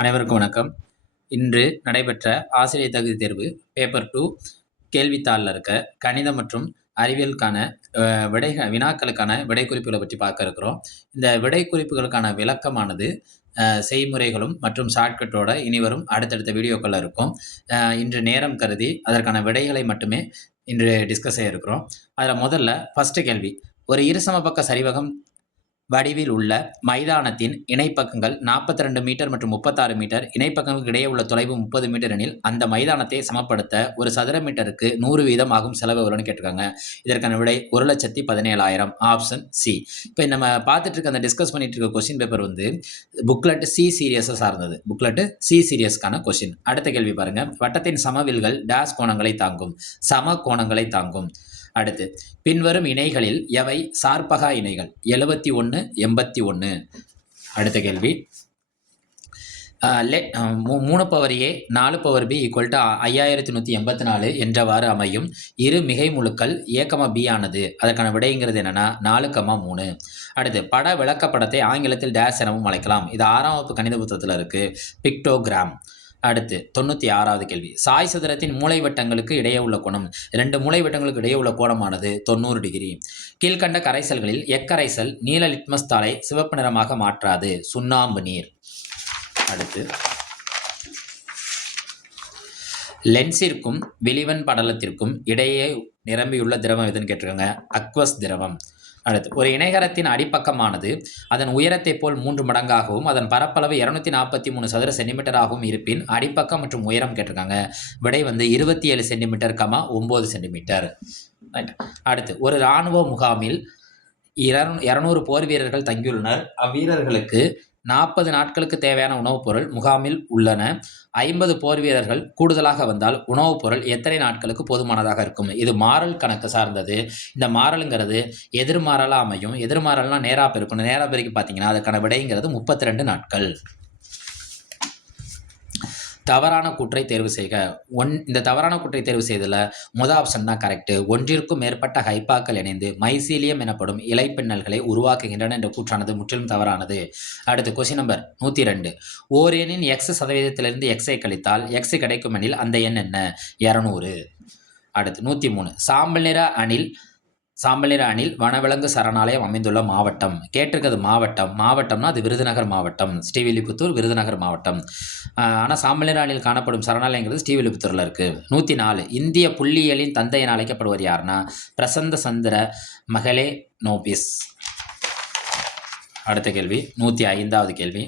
அனைவருக்கும் வணக்கம். இன்று நடைபெற்ற ஆசிரியர் தகுதி தேர்வு பேப்பர் 2 கேள்வித்தாளில் இருக்க கணிதம் மற்றும் அறிவியலுக்கான வினாக்களுக்கான விடை குறிப்புகளை பற்றி பார்க்க இருக்கிறோம். இந்த விடை குறிப்புகளுக்கான விளக்கமானது செய்முறைகளும் மற்றும் ஷார்ட்கட்டோட இனிவரும் அடுத்தடுத்த வீடியோக்களில் இருக்கும். இன்று நேரம் கருதி அதற்கான விடைகளை மட்டுமே இன்று டிஸ்கஸ் செய்ய இருக்கிறோம். அதில் முதல்ல ஃபஸ்ட்டு கேள்வி, ஒரு இருசமபக்க சரிவகம் வடிவில் உள்ள மைதானத்தின் இணைப்பக்கங்கள் 42 மீட்டர் மற்றும் 36 மீட்டர், இணைப்பக்கங்களுக்கு இடையே உள்ள தொலைவு 30 மீட்டர் எனில் அந்த மைதானத்தை சமப்படுத்த ஒரு சதுர மீட்டருக்கு 100 வீதம் ஆகும் செலவு எவ்வளோன்னு கேட்டிருக்காங்க. இதற்கான விடை 1,17,000, ஆப்ஷன் சி. இப்போ நம்ம பார்த்துட்டு இருக்க அந்த டிஸ்கஸ் பண்ணிட்டு இருக்க கொஸ்டின் பேப்பர் வந்து புக்லெட் சி சீரியஸை சார்ந்தது. புக்லெட் சி சீரியஸ்க்கான கொஸ்டின். அடுத்த கேள்வி பாருங்க, வட்டத்தின் சமவில்கள் டேஸ் கோணங்களை தாங்கும், சம கோணங்களை தாங்கும். அடுத்து, பின்வரும் இணைகளில் எவை சார்பகா இணைகள்? 71, 81. அடுத்த கேள்வி, 3 பவர் ஏ 4 பவர் பி = 5184 என்றவாறு அமையும் இரு மிகை முழுக்கள் ஏ பி ஆனது. அதற்கான விடைங்கிறது என்னன்னா 4,3. அடுத்து, பட விளக்கப்படத்தை ஆங்கிலத்தில் டேஸ் எனவும் அழைக்கலாம். இது 6ஆம் வகுப்பு கணித புத்தகத்தில் இருக்கு, பிக்டோகிராம். அடுத்து 96வது கேள்வி, சாய் சதுரத்தின் மூலைவட்டங்களுக்கு இடையே உள்ள கோணம். 2 மூலைவட்டங்களுக்கு இடையே உள்ள கோணமானது 90 டிகிரி. கீழ்கண்ட கரைசல்களில் எக்கரைசல் நீல லிட்மஸ் தாளை சிவப்பு நிறமாக மாற்றாது? சுண்ணாம்பு நீர். அடுத்து, லென்ஸிற்கும் விழிவன் படலத்திற்கும் இடையே நிரம்பியுள்ள திரவம் எதுன்னு கேட்டிருக்காங்க. அக்வஸ் திரவம். அடுத்து, ஒரு இணைகரத்தின் அடிப்பக்கமானது அதன் உயரத்தை போல் 3 மடங்காகவும் அதன் பரப்பளவு 243 சதுர சென்டிமீட்டராகவும் இருப்பின் அடிப்பக்கம் மற்றும் உயரம் கேட்டிருக்காங்க. விடை வந்து 27 சென்டிமீட்டர், 9 சென்டிமீட்டர். அடுத்து, ஒரு இராணுவ முகாமில் 200 போர் வீரர்கள் தங்கியுள்ளனர். அவ்வீரர்களுக்கு 40 நாட்களுக்கு தேவையான உணவுப் பொருள் முகாமில் உள்ளன. 50 போர் வீரர்கள் கூடுதலாக வந்தால் உணவுப் பொருள் எத்தனை நாட்களுக்கு போதுமானதாக இருக்கும்? இது மாறல் கணக்கு சார்ந்தது. இந்த மாறலுங்கிறது எதிர்மாறலாக அமையும். எதிர்மாறல்னா நேரா பெருக்கணும். நேரா பெருக்கி பார்த்தீங்கன்னா அதுக்கான விடைங்கிறது 32 நாட்கள். தவறான கூற்றை தேர்வு செய்க. இந்த தவறான கூற்றை தேர்வு செய்ததில் முதல் ஆப்ஷன் தான் கரெக்டு. ஒன்றிற்கும் மேற்பட்ட ஹைப்பாக்கள் இணைந்து மைசீலியம் எனப்படும் இலைப்பின்னல்களை உருவாக்குகின்றன என்ற கூற்றானது முற்றிலும் தவறானது. அடுத்து, கொஸ்டின் நம்பர் 102, ஓர் எண்ணின் X% எக்ஸை கழித்தால் X கிடைக்கும் எனில் அந்த எண் என்ன? 200. அடுத்து 103, சாம்பல் நிற அணில் வனவிலங்கு சரணாலயம் அமைந்துள்ள மாவட்டம். கேட்டிருக்கிறது மாவட்டம்னா அது விருதுநகர் மாவட்டம், ஸ்ரீவில்லிபுத்தூர் விருதுநகர் மாவட்டம். ஆனால் சாம்பல் நிற அணில் காணப்படும் சரணாலயங்கிறது ஸ்ரீவில்லிபுத்தூரில் இருக்குது. 104, இந்திய புள்ளியியலின் தந்தை என அழைக்கப்படுவர் யாருன்னா பிரசந்த சந்திர மகளே நோபிஸ். அடுத்த கேள்வி 105வது கேள்வி,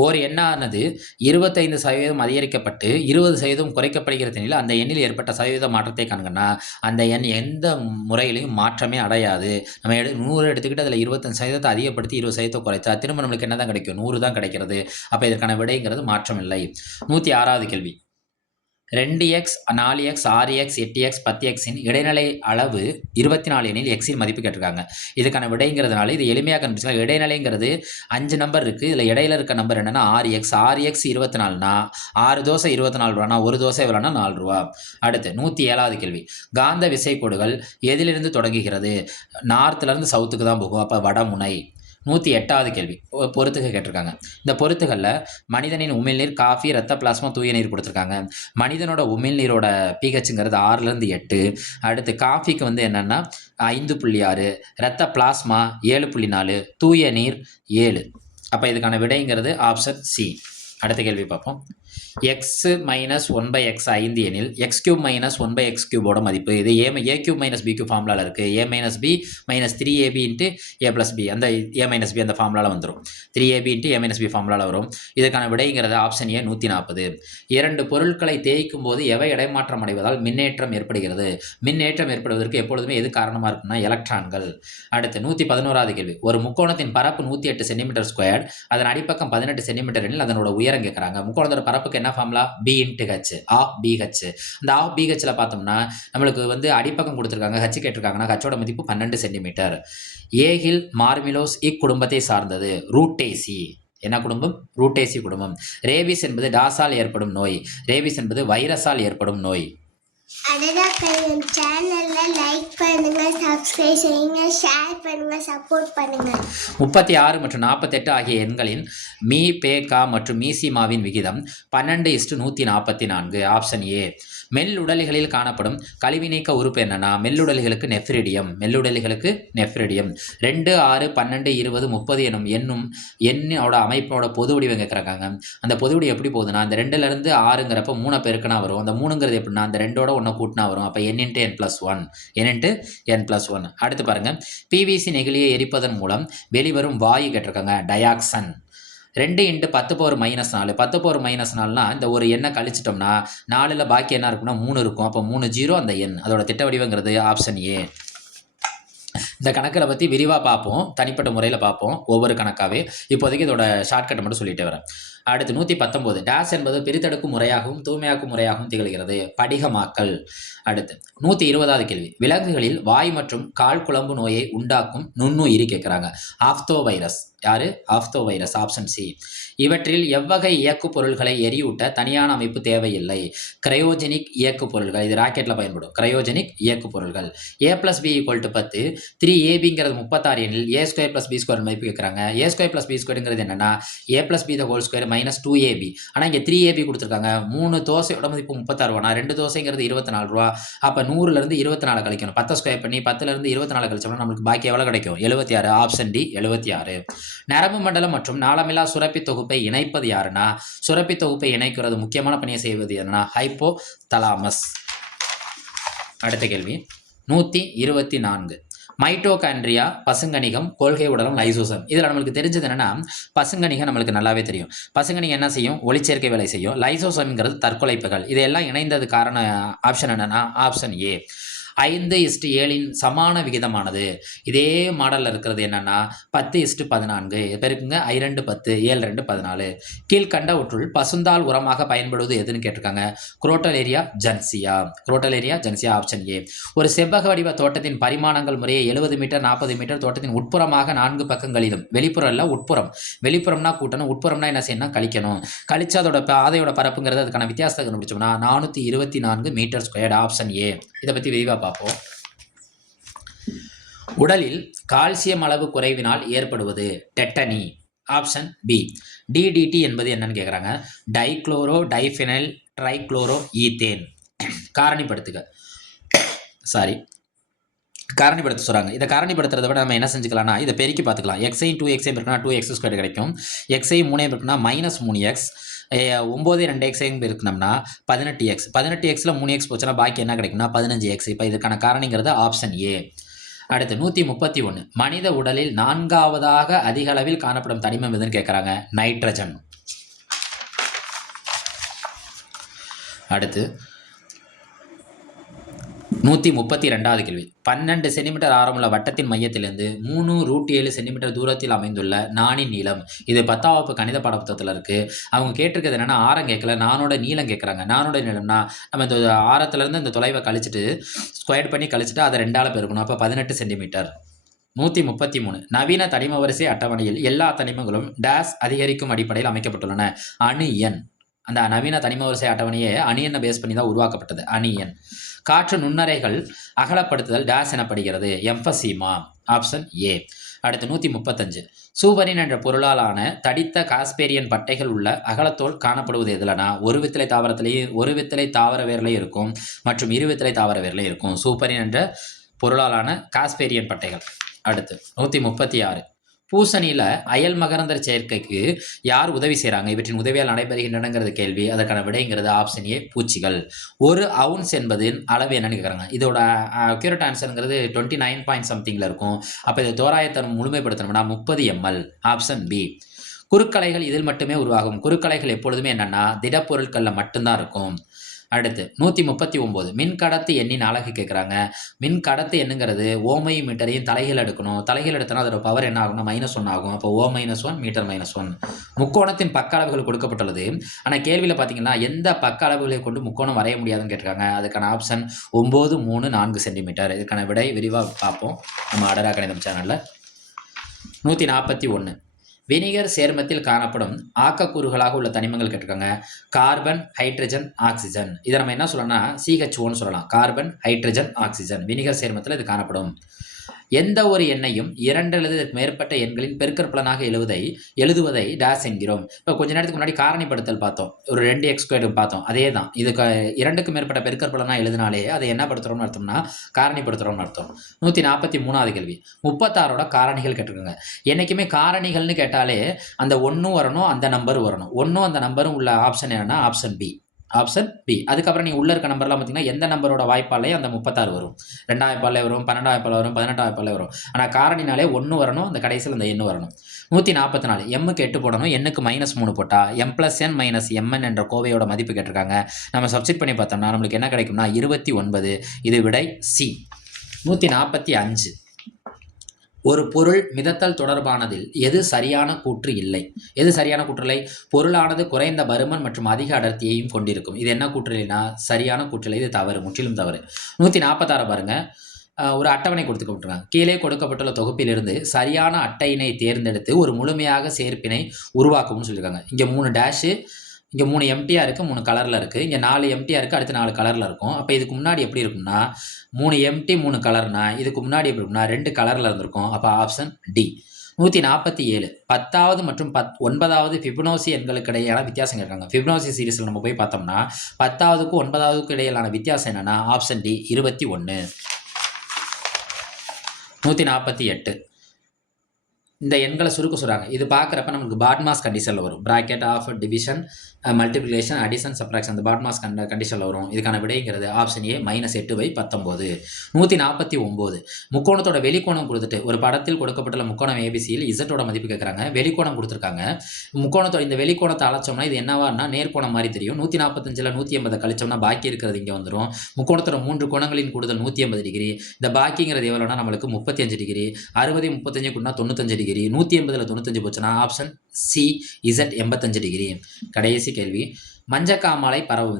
ஓர் எண்ணானது 25% அதிகரிக்கப்பட்டு 20% குறைக்கப்படுகிறது எனில் அந்த எண்ணில் ஏற்பட்ட சதவீத மாற்றத்தை காண்கன்னா அந்த எண் எந்த முறையிலையும் மாற்றமே அடையாது. நம்ம 100 எடுத்துக்கிட்டு அதில் 25% அதிகப்படுத்தி 20% குறைச்சா திரும்ப நம்மளுக்கு என்ன தான் கிடைக்கும்? 100 தான் கிடைக்கிறது. அப்போ இதற்கான விடைங்கிறது மாற்றம் இல்லை. 106வது கேள்வி, 2x, 4x, 6x, 8x, 10xன் இடைநிலை அளவு 24 எனில் எக்ஸின் மதிப்பு கேட்டிருக்காங்க. இதுக்கான விடைங்கிறதுனால இது எளிமையாக கண்டுபிடிச்சலாம். இடைநிலைங்கிறது 5 நம்பர் இருக்குது. இதில் இடையில இருக்க நம்பர் என்னென்னா 6x. 24னா 6 தோசை 24 ரூபானா 1 தோசை எவ்வளோனா 4 ரூபா. அடுத்து 107வது கேள்வி, காந்த விசைக்கோடுகள் எதிலிருந்து தொடங்குகிறது? நார்த்துலேருந்து சவுத்துக்கு தான் போகும். அப்போ வடமுனை. 108வது கேள்வி, பொறுத்துக கேட்டிருக்காங்க. இந்த பொறுத்துகளில் மனிதனின் உமிழ்நீர், காஃபி, ரத்த பிளாஸ்மா, தூய நீர் கொடுத்துருக்காங்க. மனிதனோட உமிழ்நீரோட pHங்கிறது 6லேருந்து 8. அடுத்து காஃபிக்கு வந்து என்னென்னா 5.6, ரத்த பிளாஸ்மா 7.4, தூய நீர் 7. அப்போ இதுக்கான விடைங்கிறது ஆப்ஷன் சி. அடுத்த கேள்வி பார்ப்போம். x - 1/x 5 எனில் x³ - 1/x³ மதிப்பு. இது a³ - b³ ஃபார்முலாவில் இருக்குது. a - b - 3ab × a + b அந்த a - b அந்த ஃபார்முலாவில் வந்துடும். 3ab × a - b ஃபார்முலாவில் வரும். இதற்கான விடைங்கிறது ஆப்ஷன் ஏ 140. 2 பொருட்களை தேய்க்கும் போது எவை இடைமாற்றம் அடைவதால் மின்னேற்றம் ஏற்படுகிறது? மின்னேற்றம் ஏற்படுவதற்கு எப்பொழுதுமே எது காரணமாக இருக்குன்னா எலக்ட்ரான்கள். அடுத்து 111வது கேள்வி, ஒரு முக்கோணத்தின் பரப்பு 108 cm², அதன் அடிப்பக்கம் 18 cm எனில் அதனோட உயரம் கேட்குறாங்க. முக்கோணத்தோட பரப்புக்கு என்ன formula? b × h, half bh. இந்த ஆஃப் bhல பார்த்தோம்னா நம்மளுக்கு வந்து அடிப்பக்கம் கொடுத்துருக்காங்க, h கேட்டிருக்காங்கன்னா ஹச்சோட மதிப்பு 12 சென்டிமீட்டர். ஏகில் மார்மிலோஸ் இக்குடும்பத்தை சார்ந்தது. ரூட்டேசி. என்ன குடும்பம்? ரூட்டேசி குடும்பம். ரேபிஸ் என்பது டாஸால் ஏற்படும் நோய். ரேபிஸ் என்பது வைரஸால் ஏற்படும் நோய். அடடா சேனல்ல லைக் பண்ணுங்க, சப்ஸ்கிரைப் செய்யுங்க, ஷேர் பண்ணுங்க, சப்போர்ட் பண்ணுங்க. 36 மற்றும் 48 ஆகிய எண்களின் மீ, பே, கா மற்றும் மீசிமாவின் விகிதம் 12:144. Option A. மெல்லுடலிகளில் காணப்படும் கழிவு நீக்க உறுப்பு என்னன்னா மெல்லுடலிகளுக்கு நெஃப்ரிடியம். 2, 6, 12, 20, 30 எனும் எண்ணோட அமைப்போட பொது வடிவம் கேட்குறாங்க. அந்த பொது வடிவம் எப்படி போகுதுன்னா அந்த 2லேருந்து 6ங்கிறப்ப 3 பெருக்குனா வரும். அந்த 3ங்கிறது எப்படின்னா அந்த 2ஓட 1 கூட்டினா வரும். அப்போ n × n+1. அடுத்து பாருங்க, பிவிசி நெகிழியை எரிப்பதன் மூலம் வெளிவரும் வாயு கேட்டிருக்காங்க டயாக்சன். 2 × 10⁻⁻4. 10⁻⁻4னா இந்த ஒரு எண்ணை கழிச்சிட்டோம்னா 4ல் பாக்கி என்ன இருக்குன்னா 3 இருக்கும். அப்போ 3 0 அந்த எண். அதோட திட்ட வடிவங்கிறது ஆப்ஷன் ஏ. இந்த கணக்கில் பற்றி விரிவாக பார்ப்போம், தனிப்பட்ட முறையில் பார்ப்போம் ஒவ்வொரு கணக்காகவே. இப்போதைக்கு இதோட ஷார்ட்கட்டை மட்டும் சொல்லிட்டு வரேன். அடுத்து 119. டேஸ் என்பது பிரித்தெடுக்கும் முறையாகவும் தூய்மையாக்கும் முறையாகவும் திகழ்கிறது. படிகமாக்கல். அடுத்து 120வது கேள்வி. விலங்குகளில் வாய் மற்றும் கால் குழம்பு நோயை உண்டாக்கும் நுண்ணுயிரி கேட்குறாங்க. ஆப்தோவைரஸ். யாரு? ஆப்தோவைரஸ். Option C. இவற்றில் எவ்வகை இயக்கு பொருள்களை எரியூட்ட தனியான அமைப்பு தேவையில்லை? கிரையோஜெனிக் இயக்கு பொருள்கள். இது ராக்கெட்டில் பயன்படும். கிரையோஜெனிக் இயக்கு பொருள்கள். a+b = 10. 3ab 36 எனில் a² + b² மதிப்பு கேட்குறாங்க. a² + b² என்னன்னா a+b² -2ab. ஆனால் இங்கே 3ab கொடுத்துருக்காங்க. 3 தோசையோட மதிப்பு 36 ரூபா. 2 தோசைங்கிறது 24 ரூபா. அப்போ 100லேருந்து 24 கழிக்கணும். 10 ஸ்கொயர் பண்ணி 10லேருந்து 24 கழிச்சோம்னா நம்மளுக்கு பாக்கி எவ்வளோ கிடைக்கும்? 76. Option D 76. நரம்பு மண்டலம் மற்றும் நாளமில்லா சுரப்பி தொகுப்பை இணைப்பது யாருன்னா சுரப்பி தொகுப்பை இணைக்கிறது முக்கியமான பணியை செய்வது என்னன்னா ஹைப்போதலாமஸ். அடுத்த கேள்வி 124. மைட்டோகாண்ட்ரியா, பசுங்கணிகம், கொள்கை உடலம், லைசோசம். இதில் நம்மளுக்கு தெரிஞ்சது என்னன்னா பசுங்கணிகம் நம்மளுக்கு நல்லாவே தெரியும். பசுங்கணிகம் என்ன செய்யும்? ஒளிச்சேர்க்கை வேலை செய்யும். லைசோசம்ங்கிறது தற்கொலைப்புகள். இதெல்லாம் இணைந்தது காரணம் ஆப்ஷன் என்னன்னா ஆப்ஷன் ஏ. 5:7 சமான விகிதமானது. இதே மாடலில் இருக்கிறது என்னன்னா 10:14. பெருக்குங்க 2 10 7 2 14. கீழ்கண்டவற்றுள் பசுந்தாள் உரமாக பயன்படுவது எதுன்னு கேட்டிருக்காங்க. Crotalaria juncea. Crotalaria juncea. Option A. ஒரு செவ்வக வடிவ தோட்டத்தின் பரிமாணங்கள் முறையே 70 மீட்டர் 40 மீட்டர். தோட்டத்தின் உட்புறமாக 4 பக்கங்களிலும். வெளிப்புறம் இல்லை, உட்புறம். வெளிப்புறம்னா கூட்டணும், உட்புறம்னா என்ன செய்யணும்? கழிக்கணும். கழிச்சு அதோட பாதையோட பரப்புங்கிறது அதுக்கான வித்தியாசத்தை கண்டுபிடிச்சோம்னா 424 மீட்டர் ஸ்கொயர்டு. Option A. இதை பற்றி விரிவாக பார்ப்போம். உடலில் கால்சியம் அளவு குறைவினால் ஏற்படுவது டெட்டனி. Option B. டிடிடி என்பது என்னன்னு கேட்குறாங்க. Dichloro diphenyl trichloro ethane. காரணிப்படுத்துக. காரணிப்படுத்த சொல்கிறாங்க. இதை காரணிப்படுத்துறத விட நம்ம என்ன செஞ்சுக்கலாம்னா இதை பெருக்கி பார்த்துக்கலாம். xi 2x இருக்குன்னா 2x² கிடைக்கும். xi 3 இருக்குன்னா -3x. 9 2x இருக்குனோம்னா 18x. 18xல 3x போச்சுன்னா பாக்கி என்ன கிடைக்கும்னா 15x. இப்போ இதுக்கான காரணிங்கிறது ஆப்ஷன் ஏ. அடுத்து 131. மனித உடலில் 4வதாக அதிக அளவில் காணப்படும் தனிமம் எதுன்னு கேட்குறாங்க. நைட்ரஜன். அடுத்து 132வது கேள்வி. 12 சென்டிமீட்டர் ஆரமுள்ள வட்டத்தின் மையத்திலிருந்து 3√7 சென்டிமீட்டர் தூரத்தில் அமைந்துள்ள நாணின் நீளம். இது 10ஆம் வகுப்பு கணித பாடப்புத்தகத்தில் இருக்குது. அவங்க கேட்டிருக்கிறது என்னென்னா ஆரம் கேட்கல, நானோட நீளம் கேட்குறாங்க. நானோட நீளம்னா நம்ம இந்த ஆரத்துலேருந்து இந்த தொலைவை கழிச்சிட்டு ஸ்கொயர் பண்ணி கழிச்சிட்டு அதை 2ஆல் பெருக்கணும். அப்போ 18 சென்டிமீட்டர். 133. நவீன தனிம வரிசை அட்டவணையில் எல்லா தனிமங்களும் டேஸ் அதிகரிக்கும் அடிப்படையில் அமைக்கப்பட்டுள்ளன. அணு எண். அந்த நவீன தனிம வரிசை அட்டவணையே அணு எண்ணை பேஸ் பண்ணி தான் உருவாக்கப்பட்டது. அணு எண். காற்று நுண்ணறைகள் அகலப்படுத்துதல் டேஸ் எனப்படுகிறது. எம்பசீமா. Option A. அடுத்து 135. சூப்பரின் என்ற பொருளாலான தடித்த காஸ்பேரியன் பட்டைகள் உள்ள அகலத்தோல் காணப்படுவது எதுலனா ஒரு வித்தலை தாவரத்திலேயே ஒரு வித்தலை தாவர வேர்லையும் இருக்கும் மற்றும் இரு வித்தலை தாவர வேர்லையும் இருக்கும். சூப்பரின் என்ற பொருளாலான காஸ்பேரியன் பட்டைகள். அடுத்து 136. பூசணியில் அயல் மகரந்த சேர்க்கைக்கு யார் உதவி செய்கிறாங்க? இவற்றின் உதவியால் நடைபெறுகின்றனங்கிறது கேள்வி. அதற்கான விடைங்கிறது ஆப்ஷன் ஏ. பூச்சிகள். 1 ounce என்பதின் அளவு என்னன்னு கேட்குறாங்க. இதோட அக்யூரேட் ஆன்சருங்கிறது 29 somethingல இருக்கும். அப்போ இதை தோராயத்தை முழுமைப்படுத்தணும்னா 30 ml. Option B. குறுக்கலைகள் இதில் மட்டுமே உருவாகும். குறுக்கலைகள் எப்பொழுதுமே என்னன்னா திடப்பொருட்களில் மட்டும்தான் இருக்கும். அடுத்து 139. மின் கடத்து எண்ணின் அலகு கேட்குறாங்க. மின் கடத்து எண்ணுங்கிறது ஓமை மீட்டரையும் தலைகீழ் எடுக்கணும். தலைகீழ் எடுத்தனா அதோட பவர் என்ன ஆகும்னா -1 ஆகும். அப்போ O -1 மீட்டர் -1. முக்கோணத்தின் பக்க அளவுகள் கொடுக்கப்பட்டுள்ளது. ஆனால் கேள்வியில் பார்த்தீங்கன்னா எந்த பக்க அளவுகளை கொண்டு முக்கோணம் வரைய முடியாதுன்னு கேட்டிருக்காங்க. அதுக்கான ஆப்ஷன் 9 3 4 சென்டிமீட்டர். இதுக்கான விடை விரிவாக பார்ப்போம் நம்ம அடரா கணிதம் சேனலில். 141. வினிகர் சேர்மத்தில் காணப்படும் ஆக்கக்கூறுகளாக உள்ள தனிமங்கள் கேட்டிருக்காங்க. Carbon, hydrogen, oxygen. இதை நம்ம என்ன சொல்லலாம்னா CH4ன்னு சொல்லலாம். Carbon, hydrogen, oxygen. வினிகர் சேர்மத்தில் இது காணப்படும். எந்த ஒரு எண்ணையும் 2 அல்லது அதற்கு மேற்பட்ட எண்களின் பெருக்கற்பலனாக எழுதுவதை டேஸ் என்கிறோம். இப்போ கொஞ்ச நேரத்துக்கு முன்னாடி காரணிப்படுத்தல் பார்த்தோம். ஒரு 2x² பார்த்தோம். அதே தான். இது 2க்கு மேற்பட்ட பெருக்கற்பலனா எழுதினாலே அதை என்ன படுத்துறோம்னு அர்த்தம்னா காரணிப்படுத்துறோம்னு அர்த்தம். 143வது கேள்வி. 36ஓட காரணிகள் கேட்டிருக்காங்க. என்னைக்குமே காரணிகள்னு கேட்டாலே அந்த 1 வரணும், அந்த நம்பர் வரணும். 1 அந்த நம்பரும் உள்ள ஆப்ஷன் என்னன்னா ஆப்ஷன் பி. Option B. அதுக்கப்புறம் நீங்கள் உள்ள இருக்க நம்பர்லாம் பார்த்தீங்கன்னா எந்த நம்பரோட வாய்ப்பாலையும் அந்த 36 வரும். 2ஆம் வாய்ப்பாலே வரும், 12ஆம் வாய்ப்பாலே வரும், 18ஆம் வாய்ப்பாலே வரும். ஆனால் காரணினாலே 1 வரணும், அந்த கடைசியில் அந்த எண்ணு வரணும். 144. எம்முக்கு 8 போடணும், எண்ணுக்கு -3 போட்டா m+n - mn என்ற கோவையோட மதிப்பு கேட்டிருக்காங்க. நம்ம சப்ஸ்டிட் பண்ணி பார்த்தோம்னா நம்மளுக்கு என்ன கிடைக்கும்னா 29. இது விடை சி. 145. ஒரு பொருள் மிதத்தல் தொடர்பானதில் எது சரியான கூற்று இல்லை? எது சரியான கூற்று இல்லை? பொருளானது குறைந்த பருமன் மற்றும் அதிக அடர்த்தியையும் கொண்டிருக்கும். இது என்ன கூற்று இல்லைன்னா சரியான கூற்று இல்லை. இது தவறு, முற்றிலும் தவறு. 146 பாருங்க. ஒரு அட்டவணை கொடுத்துருக்காங்க. கீழே கொடுக்கப்பட்டுள்ள தொகுப்பிலிருந்து சரியான அட்டையினை தேர்ந்தெடுத்து ஒரு முழுமையாக சேர்ப்பினை உருவாக்கும்னு சொல்லியிருக்காங்க. இங்கே 3 டேஷு, இங்கே 3 எம்டியாக இருக்குது, 3 கலரில் இருக்குது. இங்கே 4 எம்டியாக இருக்குது, அடுத்து 4 கலரில் இருக்கும். அப்போ இதுக்கு முன்னாடி எப்படி இருக்கும்னா 3 எம்டி 3 கலர்னா இதுக்கு முன்னாடி எப்படி இருக்கும்னா 2 கலரில் இருந்திருக்கும். அப்போ ஆப்ஷன் டி. 147. 10வது மற்றும் 9வது ஃபிபனோசி எண்களுக்கு இடையிலான வித்தியாசம் இருக்காங்க. ஃபிபனோசி சீரிஸில் நம்ம போய் பார்த்தோம்னா 10வதுக்கும் 9வதுக்கும் இடையிலான வித்தியாசம் என்னன்னா ஆப்ஷன் டி 21. 148. இந்த எண்களை சுருக்க சொல்கிறாங்க. இது பார்க்குறப்ப நமக்கு பாட்மாஸ் கண்டிஷனில் வரும். Bracket of division, multiplication, addition, subtraction. அந்த பாட்மாஸ் கண்டிஷனில் வரும். இதுக்கான விடைங்கிறது ஆப்ஷன் ஏ -8/19. 149. முக்கோணத்தோட வெளிக்கோணம் கொடுத்துட்டு ஒரு படத்தில் கொடுக்கப்பட்டுள்ள முக்கோணம் ஏபிசியில் இசட்டோட மதிப்பு கேட்குறாங்க. வெளிக்கோணம் கொடுத்துருக்காங்க. முக்கோணத்தோட இந்த வெளிக்கோணத்தை அழைச்சோம்னா இது என்னவான்னா நேர்கோணம் மாதிரி தெரியும். 145ல் 180 கழிச்சோம்னா பாக்கி இருக்கிறது இங்கே வந்துடும். முக்கோணத்தோட 3 கோணங்களின் கூடுதல் 180 டிகிரி. இந்த பாக்கிங்கிறது எவ்வளோனா நம்மளுக்கு 35 டிகிரி. 60 35 கூட்டினா 95 டிகிரி. 180ல் 95 போச்சுன்னா ஆப்ஷன் சி இசட் 85 டிகிரி. கடைசி கேள்வி. மஞ்சள் காமாலை பரவும்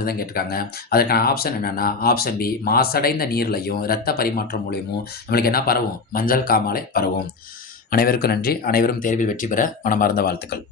விதம் கேட்டிருக்காங்க. அதுக்கான ஆப்ஷன் என்னன்னா ஆப்ஷன் பி. மாசடைந்த நீர்லையும் இரத்த பரிமாற்றம் மூலியமும் நம்மளுக்கு என்ன பரவும்? மஞ்சள் காமாலை பரவும். அனைவருக்கும் நன்றி. அனைவரும் தேர்வில் வெற்றி பெற மனமார்ந்த வாழ்த்துக்கள்.